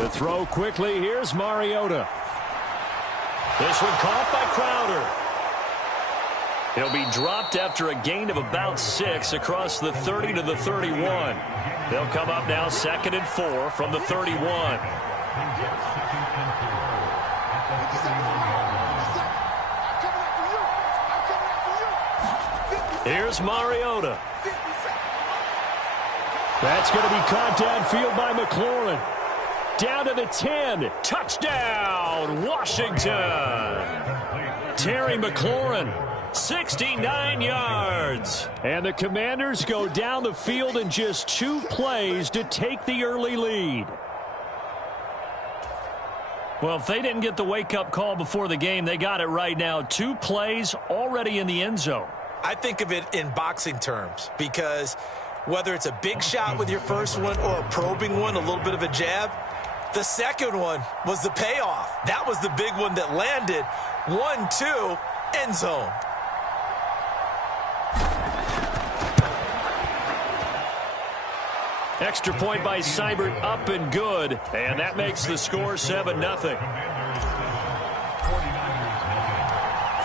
To throw quickly, here's Mariota. This one caught by Crowder. He'll be dropped after a gain of about 6 across the 30 to the 31. They'll come up now 2nd and 4 from the 31. Here's Mariota. That's going to be caught downfield by McLaurin. Down to the 10. Touchdown, Washington. Terry McLaurin, 69 yards. And the Commanders go down the field in just 2 plays to take the early lead. Well, if they didn't get the wake-up call before the game, they got it right now. 2 plays already in the end zone. I think of it in boxing terms because whether it's a big shot with your first one or a probing one, a little bit of a jab, the second one was the payoff. That was the big one that landed. 1-2, end zone. Extra point by Seibert, up and good. And that makes the score 7-0.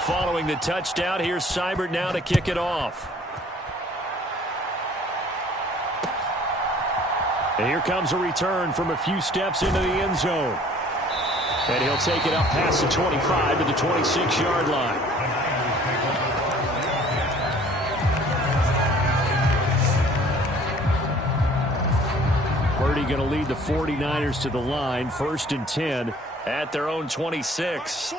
Following the touchdown, here's Seibert now to kick it off. And here comes a return from a few steps into the end zone. And he'll take it up past the 25 to the 26-yard line. Purdy going to lead the 49ers to the line, 1st and 10 at their own 26.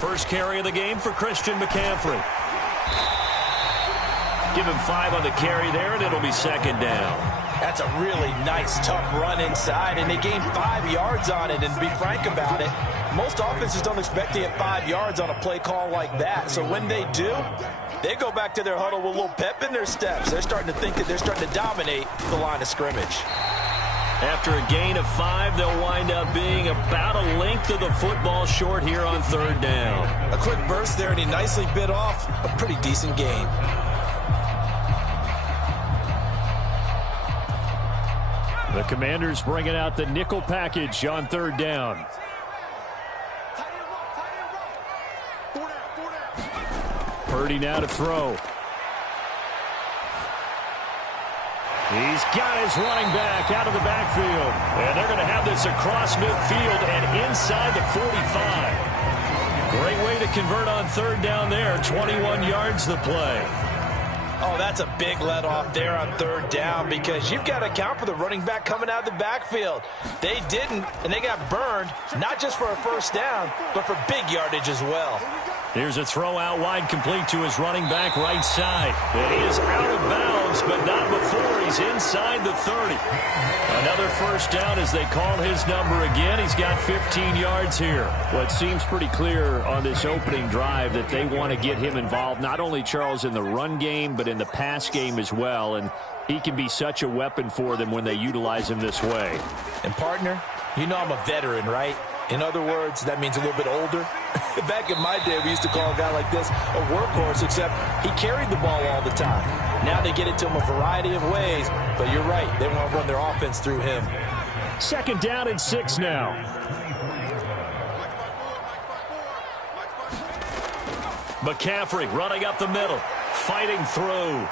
First carry of the game for Christian McCaffrey. Give him 5 on the carry there, and it'll be 2nd down. That's a really nice, tough run inside, and they gained 5 yards on it. And to be frank about it, most offenses don't expect to get 5 yards on a play call like that. So when they do, they go back to their huddle with a little pep in their steps. They're starting to think that they're starting to dominate the line of scrimmage. After a gain of 5, they'll wind up being about a length of the football short here on 3rd down. A quick burst there, and he nicely bit off a pretty decent gain. The Commanders bringing out the nickel package on 3rd down. Purdy now to throw. He's got his running back out of the backfield. And they're going to have this across midfield and inside the 45. Great way to convert on 3rd down there. 21 yards the play. Oh, that's a big let off there on 3rd down because you've got to account for the running back coming out of the backfield. They didn't, and they got burned, not just for a 1st down, but for big yardage as well. Here's a throw out wide, complete to his running back right side. It is out of bounds, but not before he's inside the 30. Another 1st down as they call his number again. He's got 15 yards here. Well, it seems pretty clear on this opening drive that they want to get him involved, not only, Charles, in the run game, but in the pass game as well. And he can be such a weapon for them when they utilize him this way. And, partner, you know I'm a veteran, right? In other words, that means a little bit older. Back in my day, we used to call a guy like this a workhorse, except he carried the ball all the time. Now they get it to him a variety of ways, but you're right. They want to run their offense through him. 2nd down and 6 now. McCaffrey running up the middle, fighting through.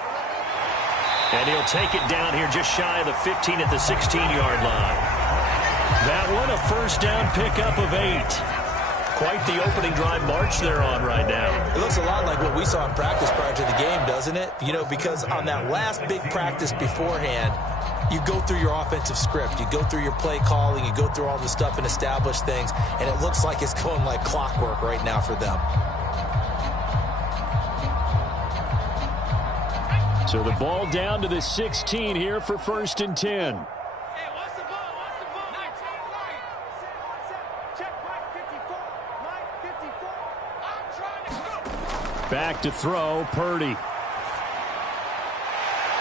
And he'll take it down here just shy of the 15 at the 16-yard line. That one a 1st down pickup of 8. Quite the opening drive march they're on right now. It looks a lot like what we saw in practice prior to the game, doesn't it? You know, because on that last big practice beforehand, you go through your offensive script. You go through your play calling. You go through all the stuff and establish things. And it looks like it's going like clockwork right now for them. So the ball down to the 16 here for 1st and 10. Back to throw, Purdy.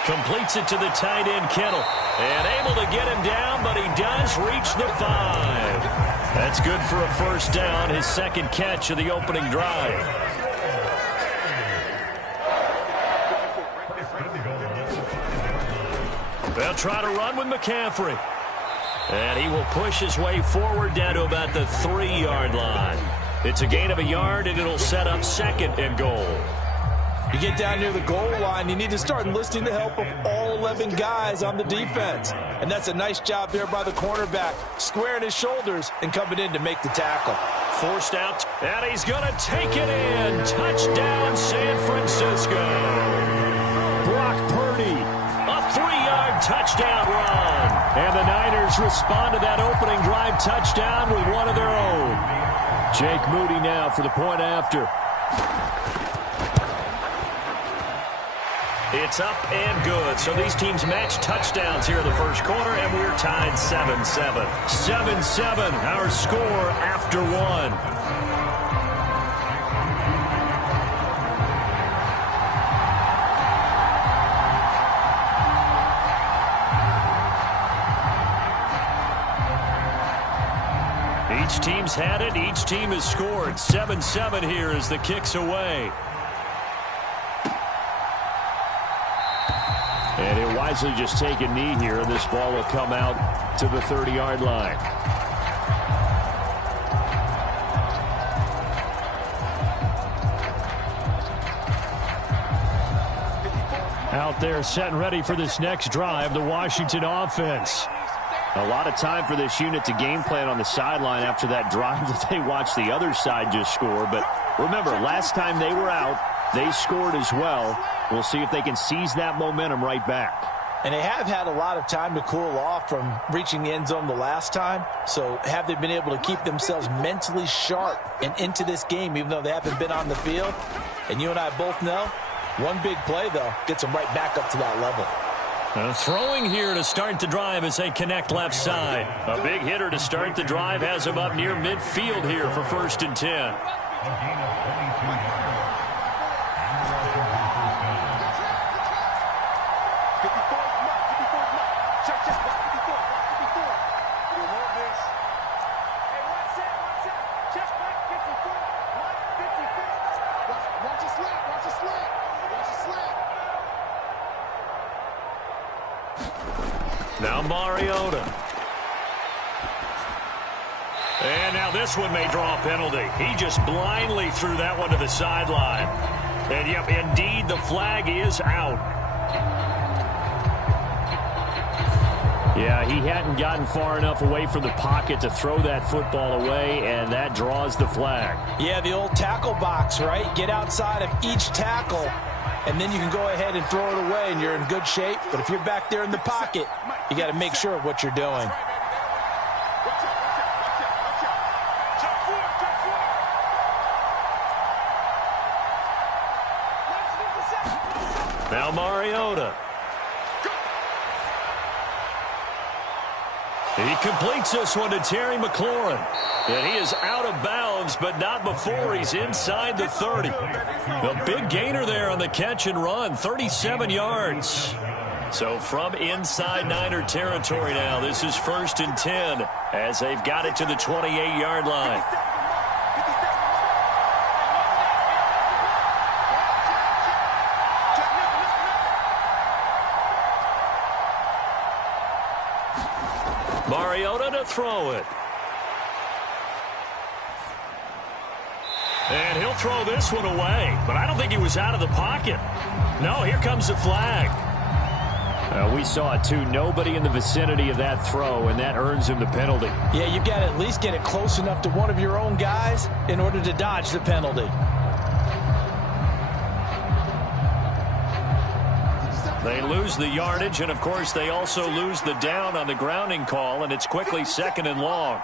Completes it to the tight end, Kittle. And able to get him down, but he does reach the 5. That's good for a 1st down, his 2nd catch of the opening drive. They'll try to run with McCaffrey. And he will push his way forward down to about the 3-yard line. It's a gain of a yard, and it'll set up 2nd and goal. You get down near the goal line, you need to start enlisting the help of all 11 guys on the defense. And that's a nice job there by the cornerback, squaring his shoulders and coming in to make the tackle. Forced out, and he's going to take it in. Touchdown, San Francisco. Brock Purdy, a 3-yard touchdown run. And the Niners respond to that opening drive touchdown with one of their own. Jake Moody now for the point after. It's up and good. So these teams match touchdowns here in the first quarter, and we're tied 7-7. 7-7, our score after one. Each team's had it. Each team has scored. 7-7 here as the kick's away. And he'll wisely just take a knee here, and this ball will come out to the 30-yard line. Out there set and ready for this next drive, the Washington offense. A lot of time for this unit to game plan on the sideline after that drive that they watched the other side just score. But remember, last time they were out, they scored as well. We'll see if they can seize that momentum right back. And they have had a lot of time to cool off from reaching the end zone the last time. So have they been able to keep themselves mentally sharp and into this game, even though they haven't been on the field? And you and I both know, one big play, though, gets them right back up to that level. Throwing here to start the drive as they connect left side. A big hitter to start the drive has him up near midfield here for 1st and 10. Now Mariota. And now this one may draw a penalty. He just blindly threw that one to the sideline. And yep, indeed, the flag is out. Yeah, he hadn't gotten far enough away from the pocket to throw that football away, and that draws the flag. Yeah, the old tackle box, right? Get outside of each tackle, and then you can go ahead and throw it away, and you're in good shape. But if you're back there in the pocket, you got to make sure of what you're doing. Now Mariota. He completes this one to Terry McLaurin. And he is out of bounds, but not before he's inside the 30. The big gainer there on the catch and run, 37 yards. So from inside Niner territory now, this is 1st and 10 as they've got it to the 28-yard line. Mariota to throw it. And he'll throw this one away, but I don't think he was out of the pocket. No, here comes the flag. We saw it too. Nobody in the vicinity of that throw, and that earns him the penalty. Yeah, you've got to at least get it close enough to one of your own guys in order to dodge the penalty. They lose the yardage, and, of course, they also lose the down on the grounding call, and it's quickly 2nd and long.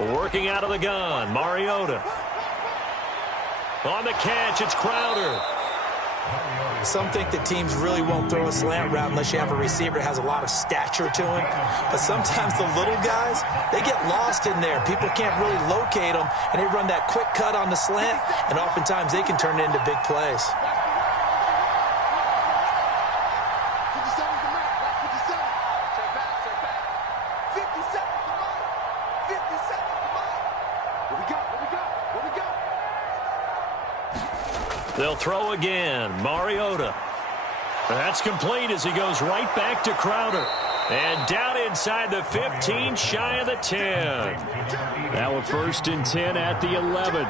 Working out of the gun, Mariota. On the catch, it's Crowder. Some think that teams really won't throw a slant route unless you have a receiver that has a lot of stature to him. But sometimes the little guys, they get lost in there. People can't really locate them, and they run that quick cut on the slant, and oftentimes they can turn it into big plays. They'll throw again. Mariota. That's complete as he goes right back to Crowder. And down inside the 15, shy of the 10. Now a 1st and 10 at the 11.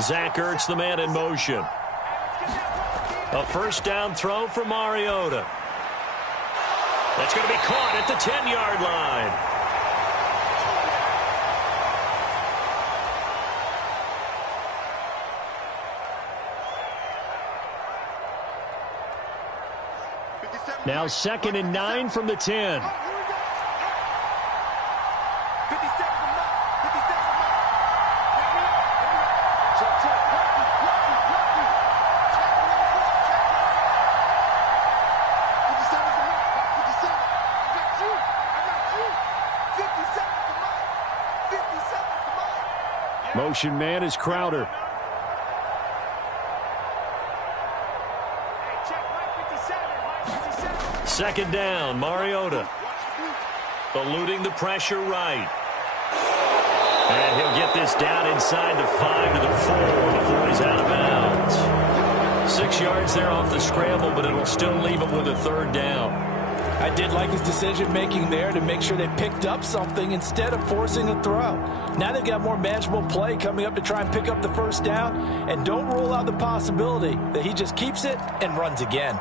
Zach Ertz, the man in motion. A 1st down throw for Mariota. That's going to be caught at the 10-yard line. Now 2nd and 9 from the 10. Motion man is Crowder. Second down, Mariota. Eluding the pressure right. And he'll get this down inside the 5 to the 4 before he's out of bounds. 6 yards there off the scramble, but it'll still leave him with a 3rd down. I did like his decision-making there to make sure they picked up something instead of forcing a throw. Now they've got more manageable play coming up to try and pick up the 1st down, and don't rule out the possibility that he just keeps it and runs again.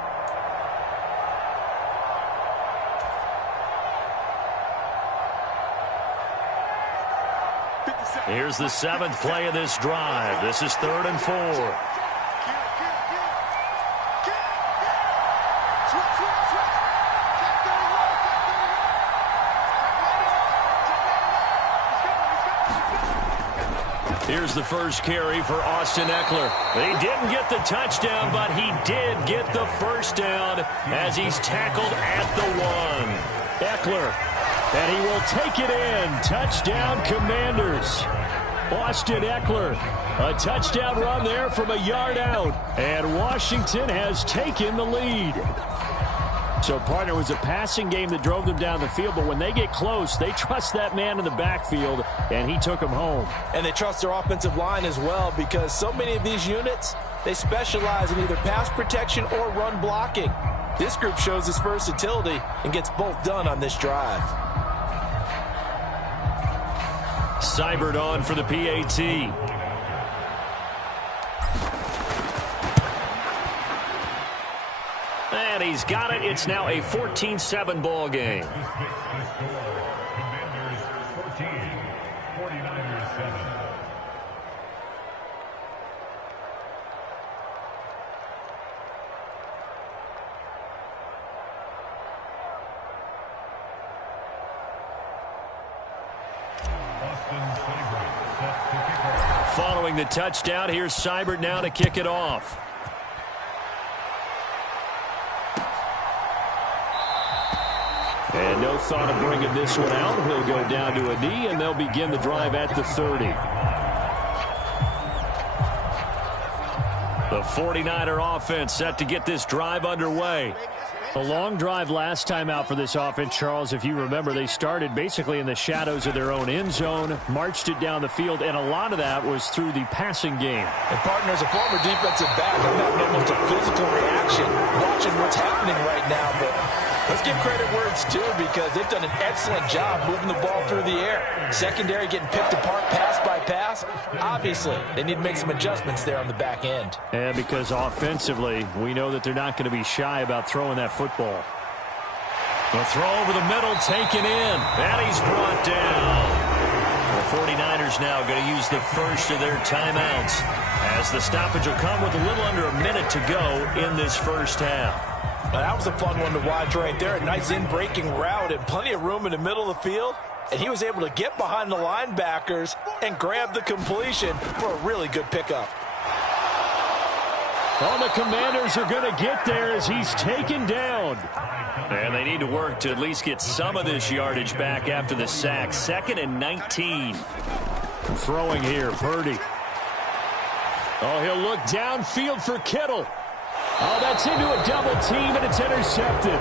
Here's the 7th play of this drive. This is 3rd and 4. Here's the 1st carry for Austin Eckler. He didn't get the touchdown, but he did get the 1st down as he's tackled at the 1. Eckler, and he will take it in. Touchdown, Commanders. Austin Eckler, a touchdown run there from a yard out. And Washington has taken the lead. So, partner, it was a passing game that drove them down the field, but when they get close, they trust that man in the backfield, and he took them home. And they trust their offensive line as well, because so many of these units, they specialize in either pass protection or run blocking. This group shows its versatility and gets both done on this drive. Seibert on for the PAT. And he's got it. It's now a 14-7 ball game. Following the touchdown, here's Seibert now to kick it off. And no thought of bringing this one out. He'll go down to a knee, and they'll begin the drive at the 30. The 49er offense set to get this drive underway. A long drive last time out for this offense, Charles. If you remember, they started basically in the shadows of their own end zone, marched it down the field, and a lot of that was through the passing game. And, partner, as a former defensive back, I'm having almost a physical reaction watching what's happening right now. But let's give credit where it's due, because they've done an excellent job moving the ball through the air. Secondary getting picked apart pass by pass. Obviously, they need to make some adjustments there on the back end. And because offensively, we know that they're not going to be shy about throwing that football. The throw over the middle taken in. And he's brought down. 49ers now going to use the first of their timeouts, as the stoppage will come with a little under a minute to go in this first half. That was a fun one to watch right there. A nice in-breaking route and plenty of room in the middle of the field. And he was able to get behind the linebackers and grab the completion for a really good pickup. Well, the Commanders are going to get there as he's taken down. And they need to work to at least get some of this yardage back after the sack. 2nd and 19. Throwing here, Purdy. Oh, he'll look downfield for Kittle. Oh, that's into a double team, and it's intercepted.